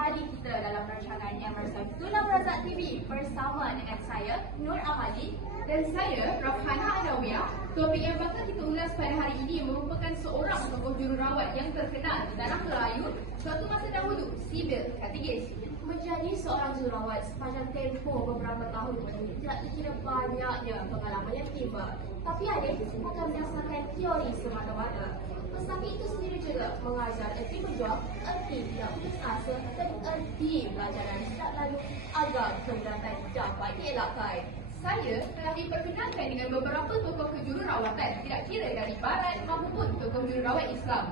kembali kita dalam rancangan MRSM Tulang Razak TV bersama dengan saya, Nur Amali, dan saya, Rafhana Adawiyah. Topik yang bakal kita ulas pada hari ini merupakan seorang tokoh jururawat yang terkenal di tanah Melayu suatu masa dahulu, Sibyl Karthiges. Menjadi seorang jururawat sepanjang tempoh beberapa tahun ini tidak dikira banyaknya pengalaman yang tiba, tapi ada bukan berdasarkan teori semata-mata. Pesakit itu sendiri juga mengajar erti berjuang, erti tidak putus asa dan erti belajar dan tidak lalu agar keberatan dapat dielakkan. Saya telah diperkenalkan dengan beberapa tokoh kejururawatan tidak kira dari barat maupun tokoh jururawat Islam.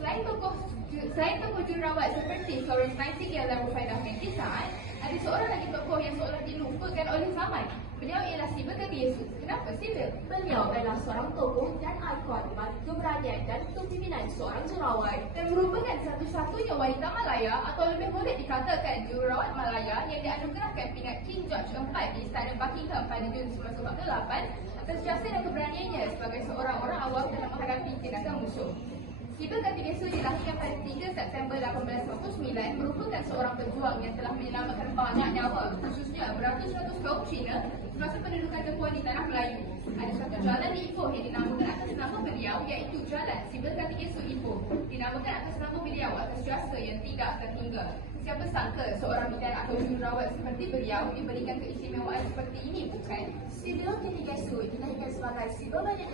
Selain tokoh jururawat seperti Florence Nightingale dan Rufaidah binti Sa'ad, ada seorang lagi tokoh yang seolah dilupakan oleh zaman. Beliau ialah Sibyl Karthiges. Kenapa Sibyl? Beliau adalah seorang tokoh dan ikon bagi keberanian dan kepimpinan seorang jururawat dan merupakan satu-satunya wanita Malaya atau lebih boleh dikatakan jururawat Malaya yang dianugerahkan pingat King George IV di Istana Buckingham pada Jun 1948 atas jasa dan keberaniannya sebagai seorang orang awam dalam menghadapi tindakan musuh. Sibyl Karthiges dilahirkan pada 3 September 1849, merupakan seorang pejuang yang telah menyelamatkan banyak nyawa, khususnya beratus-ratus kaum Cina semasa pendudukan Tepuan di tanah Melayu. Ada satu jalan di Ipoh yang dinamakan atas nama beliau, iaitu Jalan Sibyl Karthiges Ipoh, dinamakan atas nama beliau atas jasa yang tidak terhingga. Siapa sangka seorang bidan atau jururawat seperti beliau diberikan keistimewaan seperti ini, bukan? Sibyl Karthiges dilahirkan sebagai Sibyl Banyak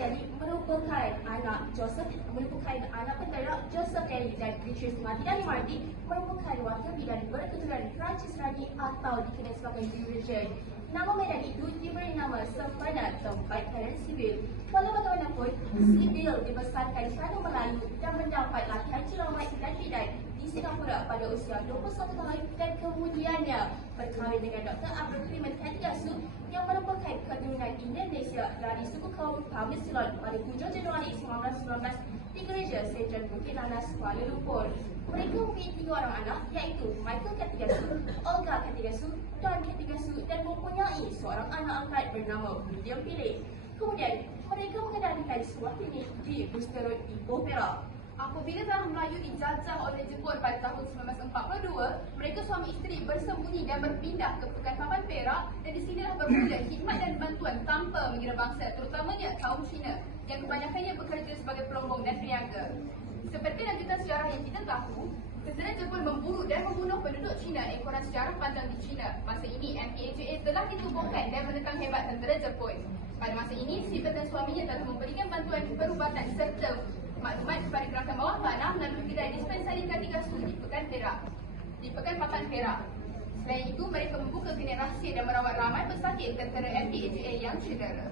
merupakan anak pentera Joseph Daly dan Beatrice Marty Marty, merupakan wakil bidan berketurunan Perancis Rani atau dikenal sebagai Eurasian. Nama medan itu diberi nama sempena tempat kelahiran Sibyl. Walau bagaimanapun, Sibyl dibesarkan di tanah Melayu dan mendapat latihan jururawat dan bidan di Singapura pada usia 21 tahun dan kemudiannya berkahwin dengan Dr. Abdul Kariman Karthiges yang merupakan keturunan Indonesia dari suku kaum Pamisilon pada 7 Januari 1919 di Gereja St. John Bukit Nanas, Kuala Lumpur. Mereka mempunyai 3 orang anak, iaitu Michael Karthiges, Olga Karthiges, Don Karthiges dan mempunyai seorang anak angkat bernama William Philip. Kemudian, mereka mengendalikan sebuah klinik di Bristol Road, Ipoh, Perak. Apabila tanah Melayu dijajah oleh Jepun pada tahun 1942, mereka suami isteri bersembunyi dan berpindah ke Pekan Papan Perak, dan di sinilah bermula khidmat dan bantuan tanpa mengira bangsa, terutamanya kaum Cina yang kebanyakannya bekerja sebagai pelombong dan peniaga. Seperti lanjutan sejarah yang kita tahu, tentera Jepun memburu dan membunuh penduduk Cina ekoran sejarah panjang di China. Masa ini MPAJA telah ditubuhkan dan menentang hebat tentera Jepun. Pada masa ini, Sibyl dan suaminya telah memberikan bantuan perubatan serta maklumat kepada gerakan bawah tanah melalui kedai dispensari Karthiges di Pekan Papan Perak. Selain itu, mereka membuka klinik rahsia dan merawat ramai pesakit tentera MPAJA yang cedera.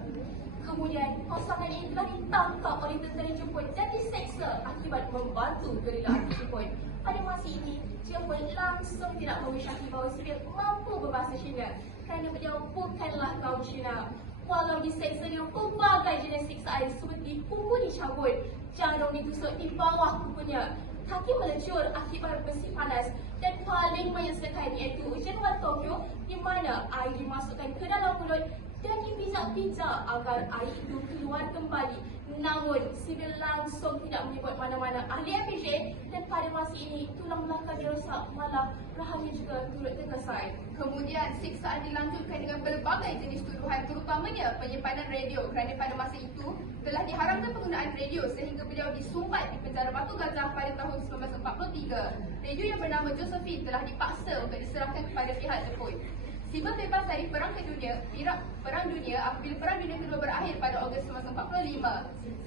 Kemudian, pasangan ini telah ditangkap oleh tentera Jepun dan diseksa akibat membantu gerila anti Jepun. Pada masa ini, Jepun langsung tidak mewisyaki bahawa Sibyl mampu berbahasa Cina kerana beliau bukanlah kaum Cina. Walau diseksa dengan pelbagai jenis siksaan seperti kuku dicabut, jarum ditusuk di bawah kukunya, kaki melecur akibat besi panas dan paling menyesakan iaitu ujian luar Tokyo di mana air dimasukkan ke dalam mulut dan dipijak-pijak agar air itu keluar kembali. Namun, Sibyl langsung tidak menyebut mana-mana ahli MPJ dan pada masa ini tulang belakang dia rosak, malah rahangnya juga turut terkesan. Kemudian, siksaan dilanjutkan dengan berbagai jenis tuduhan, terutamanya penyimpanan radio kerana pada masa itu telah diharamkan penggunaan radio sehingga beliau disumpat di penjara Batu Gajah pada tahun 1943. Radio yang bernama Josephine telah dipaksa untuk diserahkan kepada pihak Jepun. Sibyl bebas dari Perang Dunia apabila Perang Dunia Kedua berakhir pada Ogos 1945.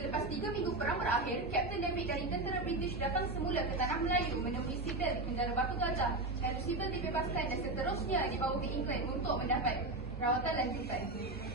Selepas 3 minggu perang berakhir, Kapten David dari tentera British datang semula ke tanah Melayu menemui Sibyl di penjara Batu Gajah, dan Sibyl dibebaskan dan seterusnya dibawa ke England untuk mendapat rawatan lanjutan.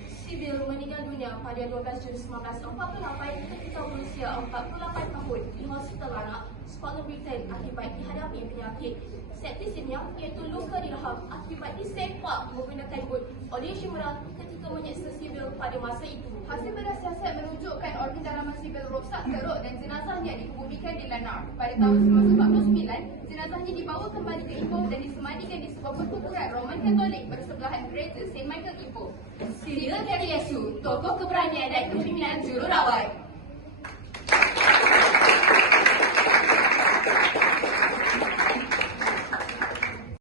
Sibyl meninggal dunia pada 12 Jun 1948 ketika berusia 48 tahun di Hospital Anak, Scotland, Britain akibat dihadapi penyakit septisemia, iaitu luka di rahang akibat disepak menggunakan but oleh Shimura ketika menyeksa Sibyl pada masa itu. Hasil bedah siasat menunjukkan organ dalaman Sibyl rosak teruk dan jenazahnya dikebumikan di Lanark. Pada tahun 1949, jenazahnya dibawa kembali ke Ipoh dan disemadikan di sebuah perkuburan Roman Katolik bersebelahan Gereja St. Michael Ipoh. Sibyl Karthiges, tokoh keberanian dan kepimpinan jururawat.